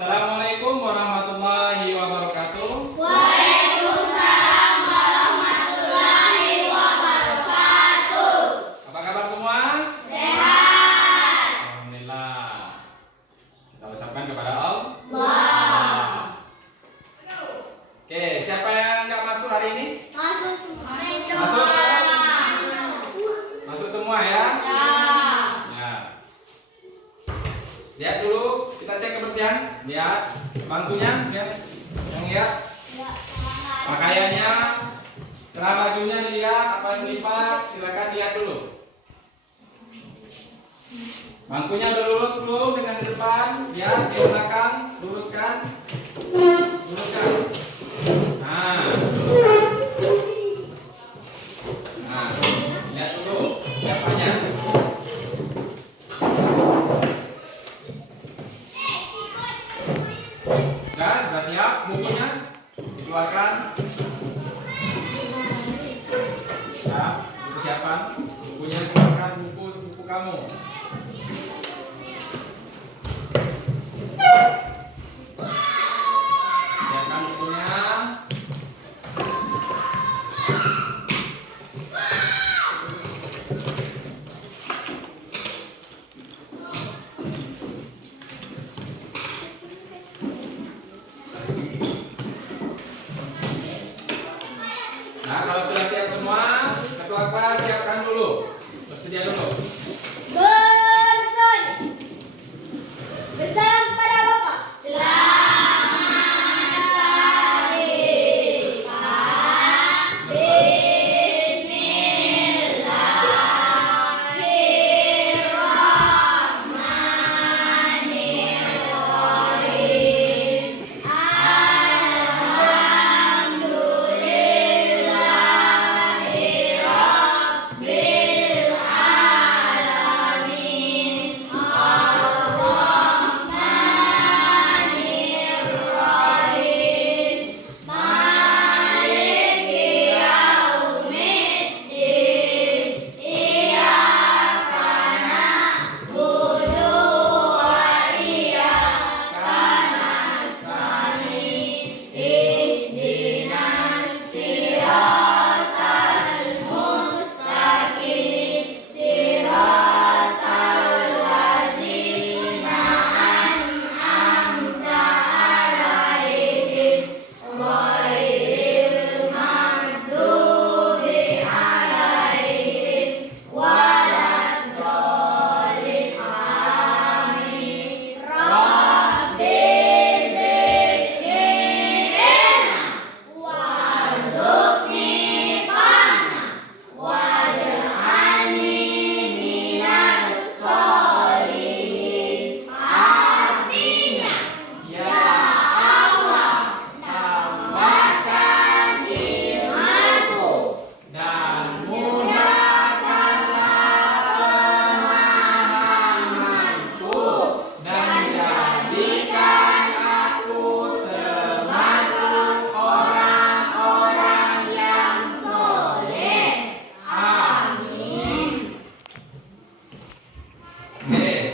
Assalamualaikum warahmatullahi wabarakatuh. Waalaikumsalam warahmatullahi wabarakatuh. Apa kabar semua? Sehat. Alhamdulillah. Kita ucapkan kepada Allah. Oke, siapa yang nggak masuk hari ini? Masuk semua. Masuk semua? Masuk semua ya? Ya. Lihat dulu, kita cek kebersihan. Lihat bangkunya, yang lihat pakaiannya, kerah bajunya dilihat, apa yang lipat, silakan lihat dulu. Bangkunya udah lurus belum dengan di depan? Lihat di belakang, luruskan, luruskan. Nah, lihat dulu siapanya. Sudah siap bukunya? Dikeluarkan. Siap, buku siapan. Bukunya dikeluarkan, buku kamu. Siapkan bukunya. Nah, kalau sudah siap semua, ketua kelas siapkan dulu. Bersedia dulu. Bersalam kepada Bapak. Selamat hari Pak.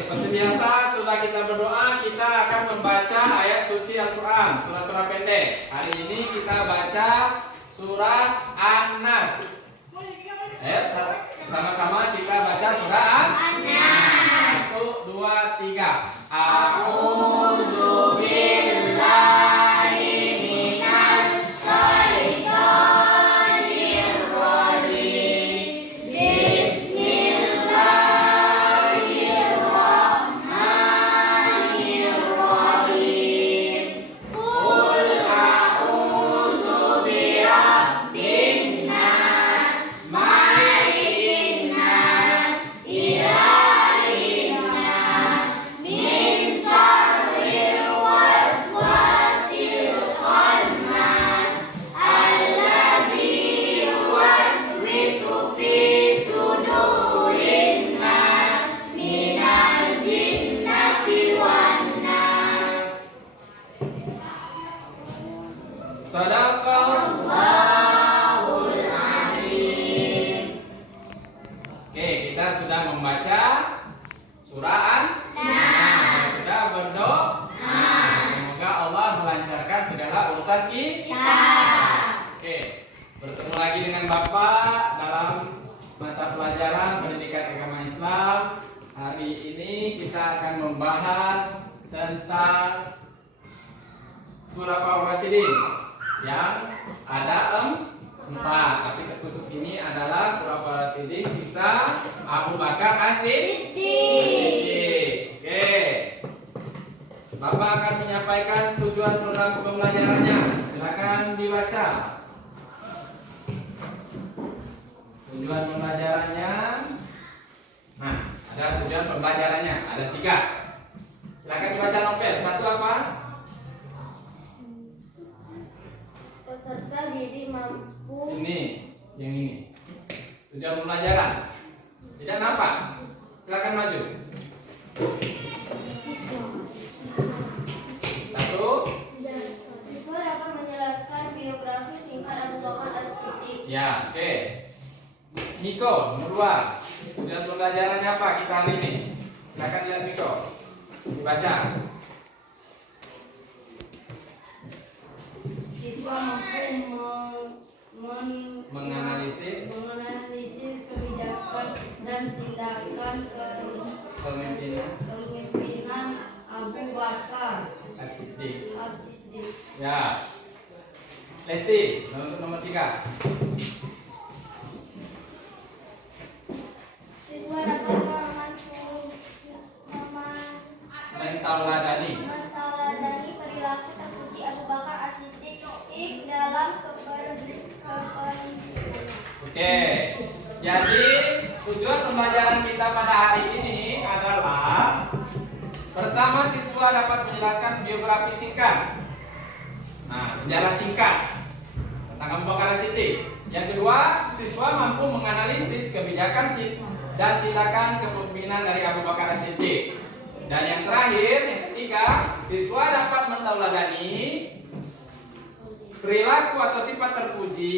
Bismillahirrahmanirrahim. Kita berdoa, kita akan membaca ayat suci Al-Quran, surah-surah pendek. Hari ini kita baca surah An-Nas. Ayo sama-sama kita baca surah An-Nas. 1, 2, 3. A'udzu billahi minas syaitonir rajim. Sadaqallahul Azim. Oke, kita sudah membaca surah An-Nas. Sudah berdoa. Urusan kita. Oke, bertemu lagi dengan Bapak dalam mata pelajaran Pendidikan Agama Islam. Hari ini kita akan membahas tentang surah Al-Rasyidin yang ada 4, tapi terkhusus ini adalah surah Al-Rasyidin kisah Abu Bakar As-Siddiq. Oke. Bapak akan menyampaikan tujuan program pembelajarannya. Silakan dibaca. Tujuan pembelajarannya. Nah, ada tujuan pembelajarannya. Ada 3. Silakan dibaca novel. 1 apa? Peserta didik mampu. Ini, yang ini. Tujuan pembelajaran. Tidak nampak. Silakan maju. 1. Siswa dapat menjelaskan biografi singkat Abu Bakar As-Siddiq. Ya, oke. Niko, nomor 2. Tujuan pembelajarannya apa kita hari ini? Silakan lihat Niko. Dibaca. Siswa mampu Menganalisis kebijakan dan tindakan kepemimpinan Abu Bakar As-Siddiq. Ya. Lesti, untuk nomor 3. Siswa dapat Mentauladani. mentauladani perilaku terpuji Abu Bakar As-Siddiq dalam Oke. Jadi tujuan pembelajaran kita pada hari ini adalah pertama, siswa dapat menjelaskan biografi singkat. Nah, sejarah singkat tentang Abu Bakar As-Siddiq. Yang kedua, siswa mampu menganalisis kebijakan dan tindakan kepemimpinan dari Abu Bakar As-Siddiq. Dan yang terakhir, yang ketiga, siswa dapat mentauladani perilaku atau sifat terpuji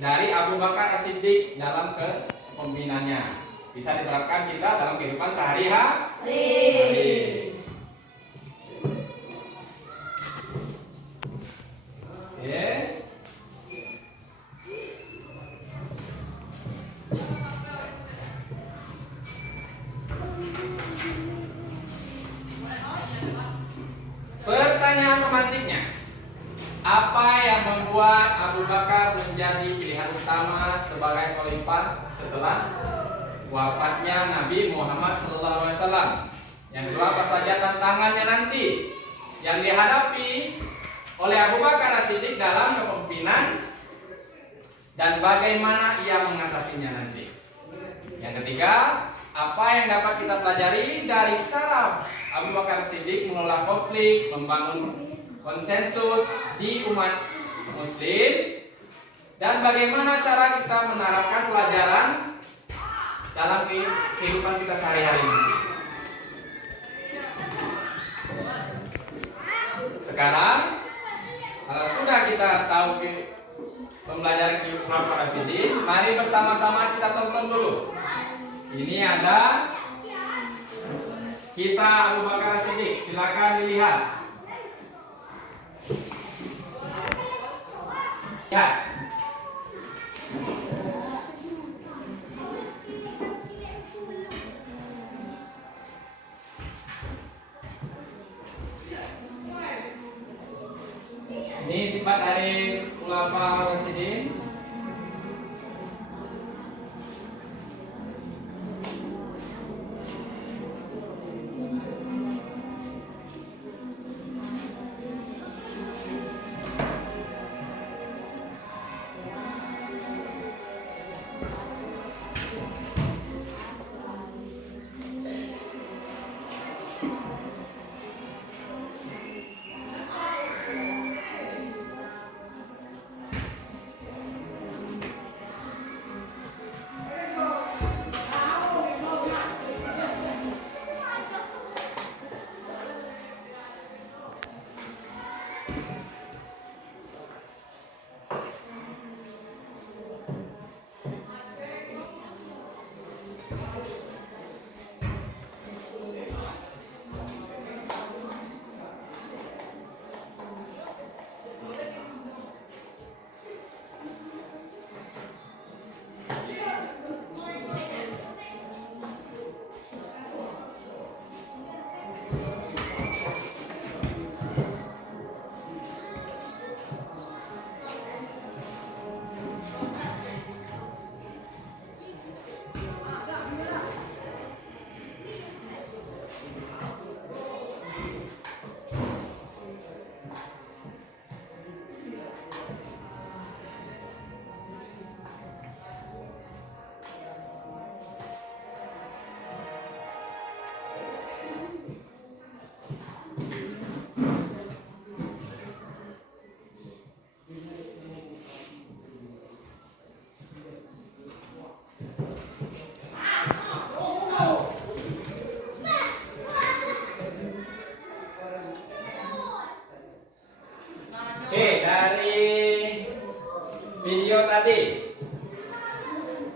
dari Abu Bakar As-Siddiq dalam kepemimpinannya. Bisa diterapkan kita dalam kehidupan sehari-hari. Oke. Pertanyaan pemantiknya. Apa yang membuat Abu Bakar menjadi pilihan utama sebagai khalifah setelah wafatnya Nabi Muhammad SAW? Yang kedua, apa saja tantangannya nanti yang dihadapi oleh Abu Bakar As-Siddiq dalam kepemimpinan dan bagaimana ia mengatasinya nanti? Yang ketiga, apa yang dapat kita pelajari dari cara Abu Bakar As-Siddiq mengelola konflik, membangun konsensus di umat Muslim, dan bagaimana cara kita menerapkan pelajaran dalam kehidupan kita sehari-hari ini. Sekarang, kalau sudah kita tahu pembelajaran kehidupan Abu Bakar As-Siddiq, mari bersama-sama kita tonton dulu. Ini ada kisah Abu Bakar As-Siddiq. Silakan dilihat. Ya. Ini sifat dari Khulafaur Rasyidin.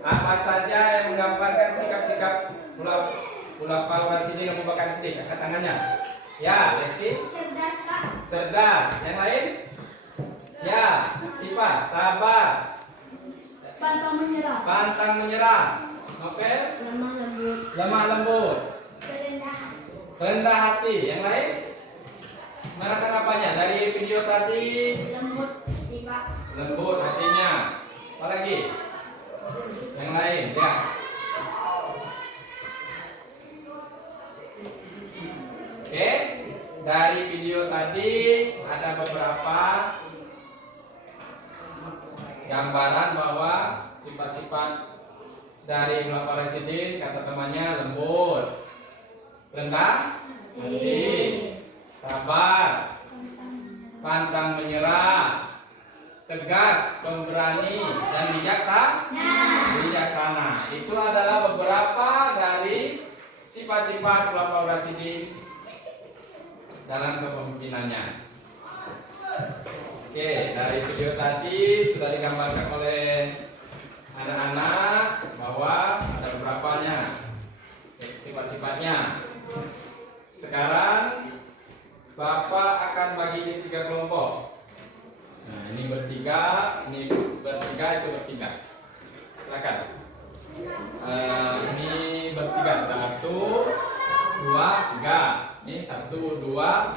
Apa saja yang menggambarkan sikap-sikap Khulafaur Rasyidin Abu Bakar Siddiq? Angkat tangannya. Ya, Lesti. Cerdas, Kak. Cerdas. Yang lain? Ya, sifat sabar. Pantang menyerah. Pantang menyerah. Novel? Lemah lembut. Lemah lembut. Rendah. Rendah hati. Yang lain? Mana tanggapannya dari video tadi? Lembut sifat. Lembut hatinya. Apa lagi? Yang lain, ya. Oke, dari video tadi ada beberapa gambaran bahwa sifat-sifat dari Khulafaur Rasyidin, kata temannya lembut, rendah hati, sabar, pantang menyerah, tegas, pemberani, dan bijaksana. Itu adalah beberapa dari sifat-sifat Khulafaur Rasyidin dalam kepemimpinannya. Oke, dari video tadi sudah digambarkan oleh anak-anak bahwa ada beberapanya sifat-sifatnya. Sekarang Bapak akan bagi di 3 kelompok. Nah, ini bertiga, itu bertiga. Silakan. Ini bertiga, 1, 2, 3. Ini 1, 2,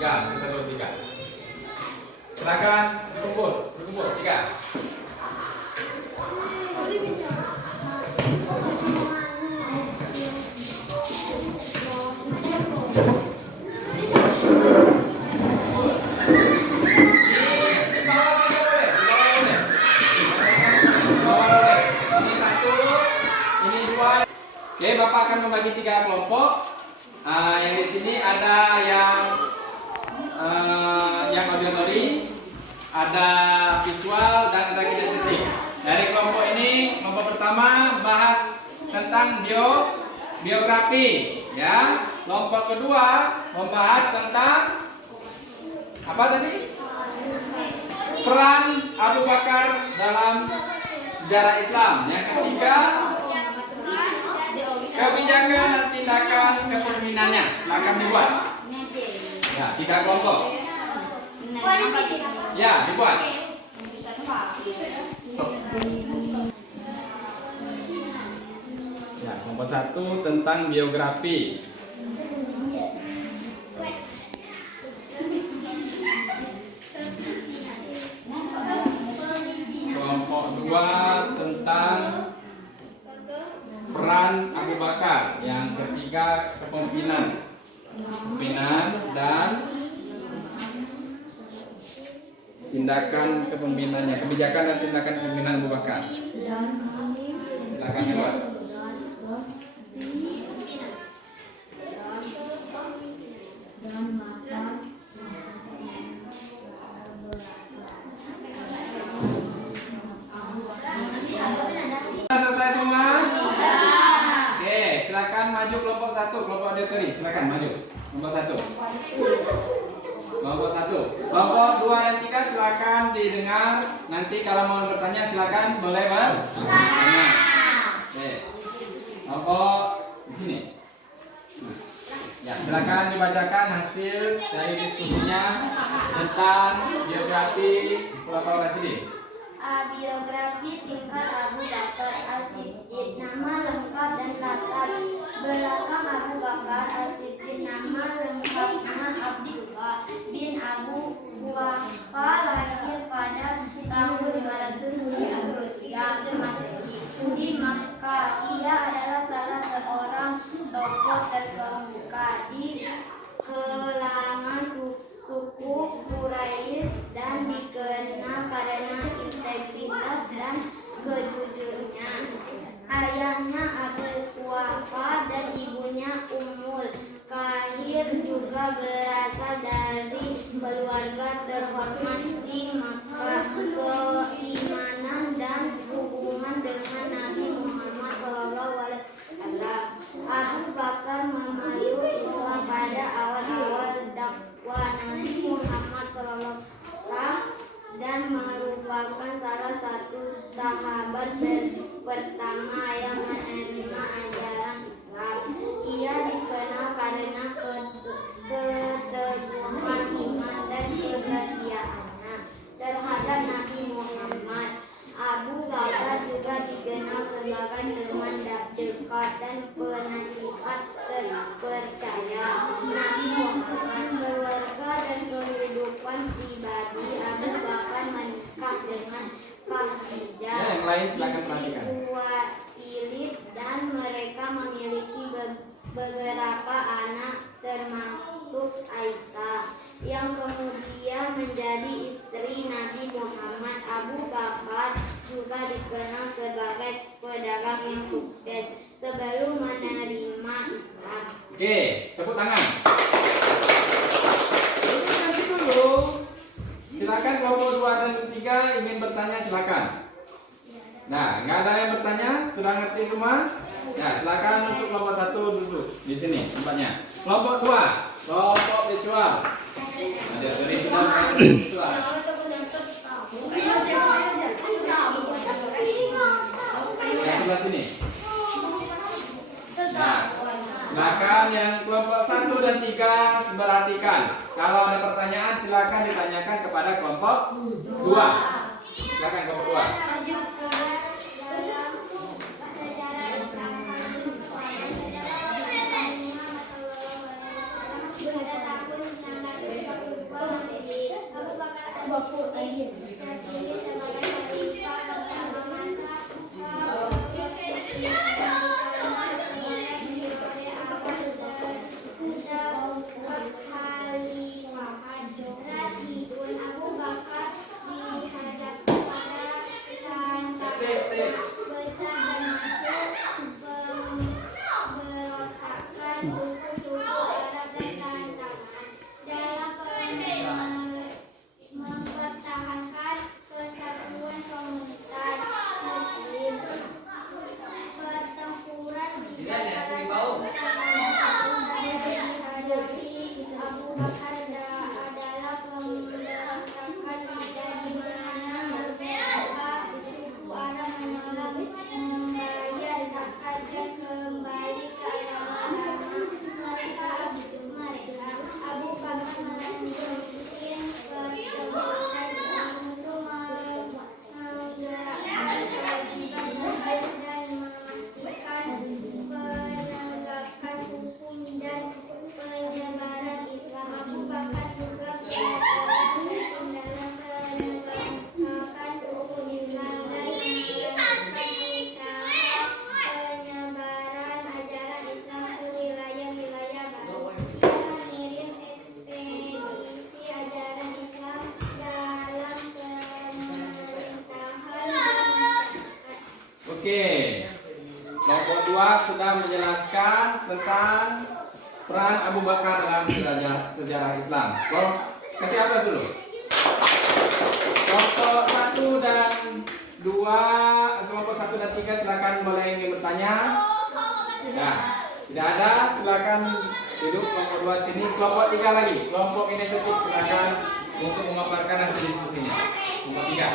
3. Ini 1, 2, 3. Silakan berkumpul 3. Oke, Bapak akan membagi 3 kelompok. Yang di sini ada yang auditory, ada visual, dan ada kinestetik. Dari kelompok ini, kelompok pertama bahas tentang biografi, ya. Kelompok kedua membahas tentang apa tadi? Peran Abu Bakar dalam sejarah Islam. Yang ketiga, kebijakan dan tindakan kepemimpinannya. Silakan dibuat. Ya, 3 kelompok. Ya, dibuat. Ya, kelompok 1 tentang biografi. Kelompok 2 tentang peran Abu Bakar. Yang ketiga, kepemimpinan dan tindakan kepemimpinannya, kebijakan dan tindakan kepemimpinan Abu Bakar. Silakan dibuat. Selesai semua? Oke, silakan maju kelompok 1, kelompok auditory. Silakan maju. Kelompok 1. Kelompok 1. Kelompok 2 dan 3 silakan didengar. Nanti kalau mau bertanya silakan boleh bertanya. Oke. Kelompok di sini. Ya, silakan dibacakan hasil dari diskusinya tentang biografi Khulafaur Rasyidin. Biografi singkat Abu Bakar As-Siddiq. Nama lengkap dan latar belakang Abu Bakar As-Siddiq. Nama lengkapnya Abdullah bin Abu Quhafa, lahir pada tahun 573 Masehi di Makkah. Ia adalah salah seorang tokoh terkemuka di kalangan suku Quraisy dan dikenal karena integritas dan kejujurannya. Ayahnya Abu Quhafa dan ibunya Ummul Kahir juga berasal dari keluarga terhormat di Makkah. Keimanan dan hubungan dengan Nabi Muhammad SAW. Abu Bakar memeluk Islam pada awal-awal dakwah Nabi Muhammad SAW dan merupakan salah satu sahabat pertama yang menerima ajaran Islam. Ia dikenal karena keteguhan iman dan kesetiaannya terhadap Nabi Muhammad. Abu Bakar juga dikenal sebagai teman dekat dan penasihat terpercaya Nabi Muhammad. Keluarga dan kehidupan pribadi Abu Bakar menikah dengan Khadijah yang lain silakan perhatikan. Khuwailid dan mereka memiliki beberapa anak termasuk Aisyah yang kemudian menjadi istri Nabi Muhammad. Abu Bakar juga dikenal sebagai pedagang yang sukses sebelum menerima Islam. Oke, tepuk tangan. Nanti dulu. Silakan kelompok 2 dan 3 ingin bertanya silakan. Nah, nggak ada yang bertanya? Sudah ngerti semua? Nah, silakan untuk kelompok 1 duduk di sini tempatnya. Kelompok 2, kelompok visual. Ada dari visual. Yang sebelah sini. Nah, bahkan yang kelompok 1 dan 3 perhatikan. Kalau ada pertanyaan silakan ditanyakan kepada kelompok 2. Silakan kelompok 2. Mempertahankan kesatuan komunitas Muslim. Pertempuran di salah satu yang dihadapi Abu Bakar adalah pemberontakan di mana beberapa suku Arab menolak membayar zakat dan kembali ke agama mereka. Abu Bakar memimpin pertempuran untuk menggerakkan kewajiban zakat dan memastikan penegakan hukum dan penyebaran Islam. Abu Bakar juga berperan dalam menegakkan hukum Islam dan melakukan usaha penyebaran ajaran Islam ke wilayah-wilayah baru. Ia mengirim ekspedisi ajaran Islam dalam pemerintahan dan masyarakat. Oke. Kelompok 2 sudah menjelaskan tentang peran Abu Bakar dalam sejarah Islam. Kasih apa dulu? Kelompok 1 dan 2, kelompok 1 dan 3 silakan boleh ingin bertanya. Nah, tidak ada, silakan duduk kelompok 2 di sini. Kelompok 3 lagi, kelompok inisiatif silakan untuk memaparkan hasil diskusinya. Kelompok 3.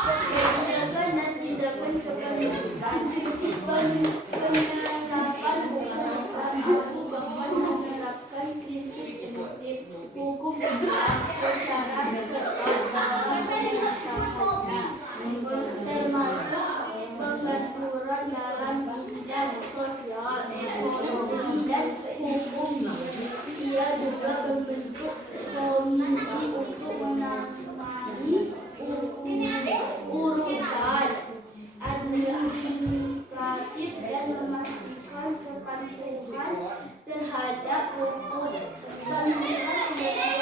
Kebijakan dan tindakan kepemimpinan penerapan hukum Islam. Abu Bakar menerapkan prinsip-prinsip hukum Islam secara ketat dalam masyarakatnya, termasuk pengaturan dalam bidang sosial, ekonomi, dan hukum. Ia juga membentuk komisi untuk menangani urusan administratif dan memastikan kepatuhan terhadap hukum. Pemilihan sebagai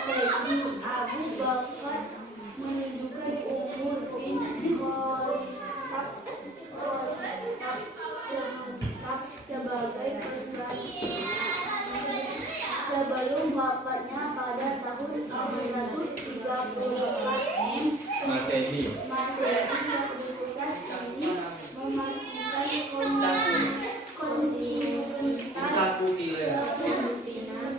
strategis Abu Bakar menunjukkan umur bin Khattab sebagai putra sebelum wafatnya pada tahun 334 Masehi. yang diputuskan ini memastikan kontinuitas kepemimpinan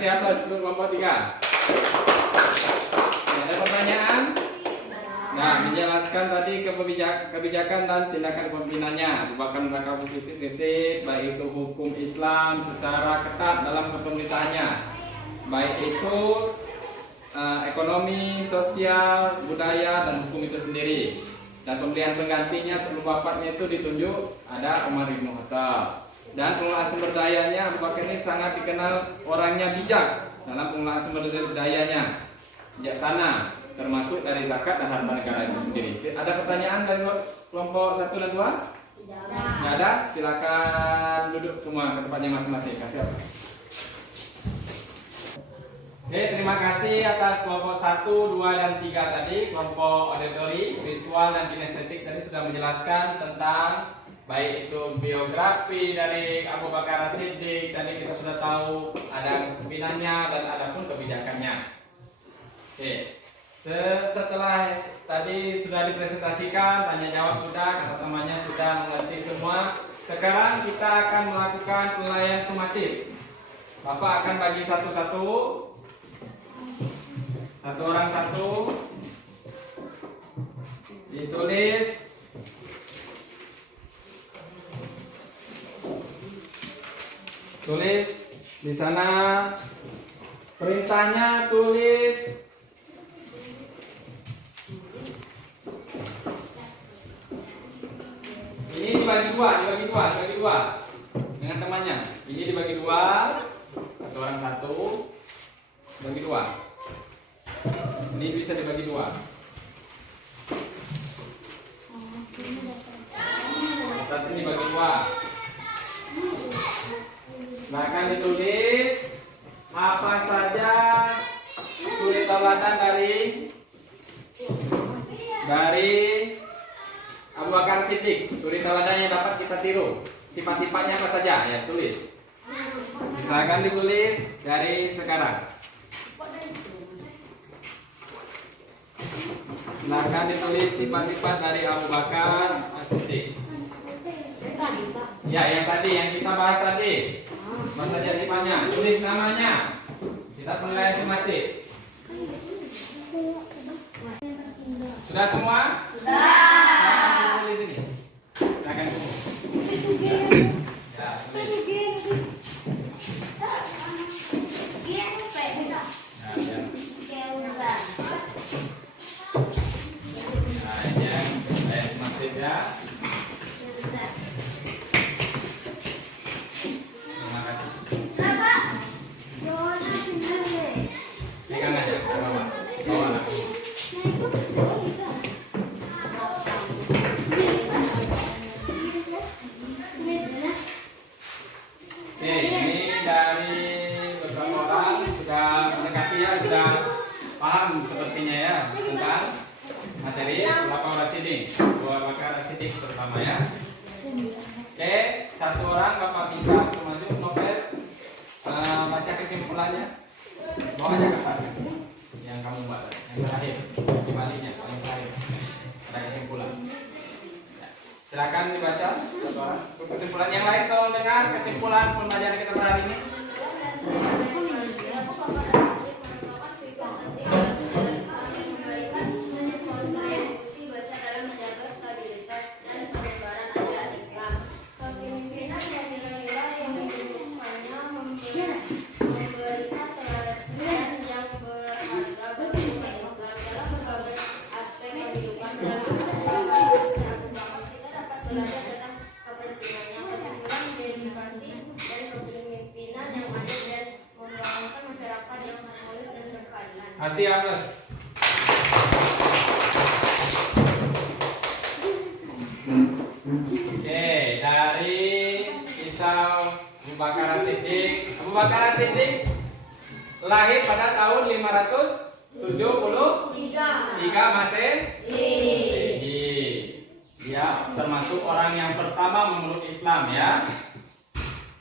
Kasih aplaus untuk kelompok 3. Ada pertanyaan? Nah, menjelaskan tadi kebijakan dan tindakan pimpinannya. Abu Bakar melakukan prinsip-prinsip baik itu hukum Islam secara ketat dalam kepemerintahannya, baik itu ekonomi, sosial, budaya, dan hukum itu sendiri. Dan pemilihan penggantinya sebelum wafatnya itu ditunjuk ada Umar bin Khattab. Dan pengelolaan sumber dayanya Abu Bakar ini sangat dikenal orangnya bijak dalam pengelolaan sumber dayanya, bijaksana, termasuk dari zakat dan harta negara itu sendiri. Ada pertanyaan dari kelompok 1 dan 2? Tidak ada? Silakan duduk semua ke tempatnya masing-masing. Kasih apa? Oke, terima kasih atas kelompok 1, 2, dan 3 tadi. Kelompok auditori, visual, dan kinestetik tadi sudah menjelaskan tentang baik itu biografi dari Abu Bakar As-Siddiq. Tadi kita sudah tahu ada pimpinannya dan ada pun kebijakannya. Oke, setelah tadi sudah dipresentasikan, tanya jawab sudah, kata temannya sudah mengerti semua. Sekarang kita akan melakukan penilaian sumatif. Bapak akan bagi satu-satu, satu orang satu, ditulis. Tulis di sana perintahnya, tulis. Ini dibagi dua dengan temannya. Ini dibagi dua, satu orang satu, bagi dua. Ini bisa dibagi dua. Atas ini bagi dua. Nah, akan ditulis apa saja suri tauladan dari Abu Bakar Siddiq. Suri tauladan yang dapat kita tiru. Sifat-sifatnya apa saja? Ya, tulis. Silakan ditulis dari sekarang. Silakan ditulis sifat-sifat dari Abu Bakar As-Siddiq. Ya, yang tadi yang kita bahas tadi. Apa saja sifatnya? Tulis namanya. Kita penilaian sumatif. Sudah semua? Sudah. Tulis ini. Silakan tunggu. Ya, tulis. Ya. Terima kasih. Pegang aja, bawa. Bawa anak. Oke, ini dari beberapa orang sudah mendekati ya, sudah paham sepertinya ya tentang materi Abu Bakar As-Siddiq, Abu Bakar As-Siddiq terutama ya. Oke, satu orang Bapak minta untuk maju novel, baca kesimpulannya. Bawa aja kertas yang kamu buat, yang terakhir, di baliknya, paling terakhir ada kesimpulan. Ya. Silakan dibaca, satu orang. Untuk kesimpulan yang lain tolong dengar kesimpulan pembelajaran kita pada hari ini. Kasih aplaus. Oke, dari kisah Abu Bakar As-Siddiq. Abu Bakar As-Siddiq lahir pada tahun 573 Masehi. Dia termasuk orang yang pertama memeluk Islam ya,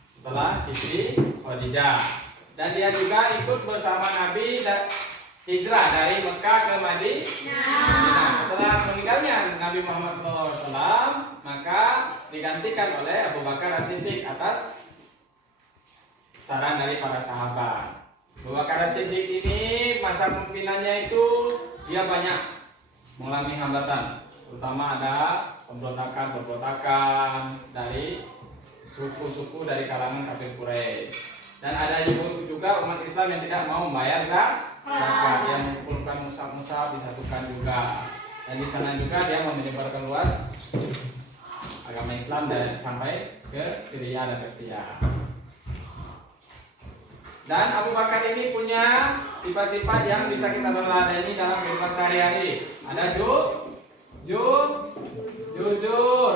setelah Siti Khadijah. Dan dia juga ikut bersama Nabi dan hijrah dari Mekah ke Madinah. Setelah meninggalnya Nabi Muhammad SAW, maka digantikan oleh Abu Bakar As-Siddiq atas saran dari para sahabat. Abu Bakar As-Siddiq ini masa kepemimpinannya itu dia banyak mengalami hambatan, terutama ada pemberontakan dari suku-suku dari kalangan kafir Quraisy. Dan ada juga umat Islam yang tidak mau membayar zakat, yang mengumpulkan musab-musab disatukan juga. Dan di sana juga dia menyebarkan luas agama Islam dan sampai ke Syria dan Persia. Dan Abu Bakar ini punya sifat-sifat yang bisa kita teladani dalam kehidupan sehari-hari. Ada jujur,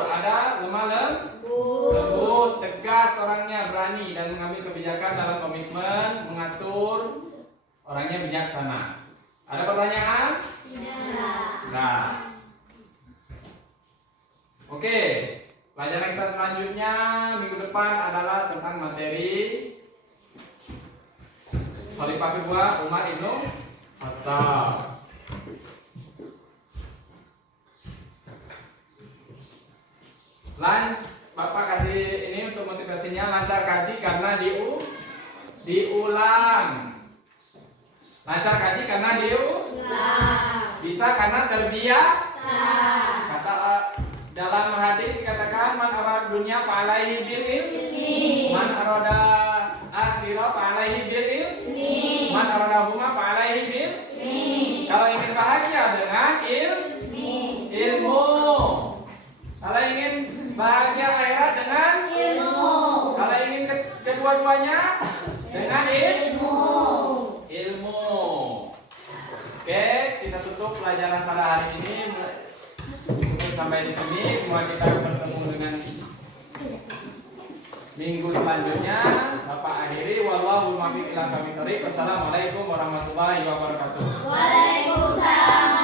ada lemah lembut, tegas orangnya, berani dan mengambil kebijakan dalam komitmen, mengatur, orangnya bijaksana. Ada pertanyaan? Tidak. Nah, oke. Pelajaran kita selanjutnya minggu depan adalah tentang materi Khalifah kedua Umar ibn Khattab. Bapak kasih ini untuk motivasinya, lancar kaji karena diulang. Lancar kaji karena Ulang. bisa karena terbiasa. Kata Dalam hadis dikatakan man arada dunya fa alaihi bil ilmi. man arada akhirah fa alaihi bil Ilmi. man arada huma fa alaihi bil. Kalau ingin bahagia dengan ilmu. Kalau ingin bahagia akhirat dengan Ilmu. Kalau ingin kedua-duanya dengan ilmu. Oke, kita tutup pelajaran pada hari ini. Sampai di sini, semua kita bertemu dengan minggu selanjutnya. Bapak akhiri, wallahu muwaffiq ila aqwamit thoriq. Wassalamualaikum warahmatullahi wabarakatuh. Waalaikumsalam.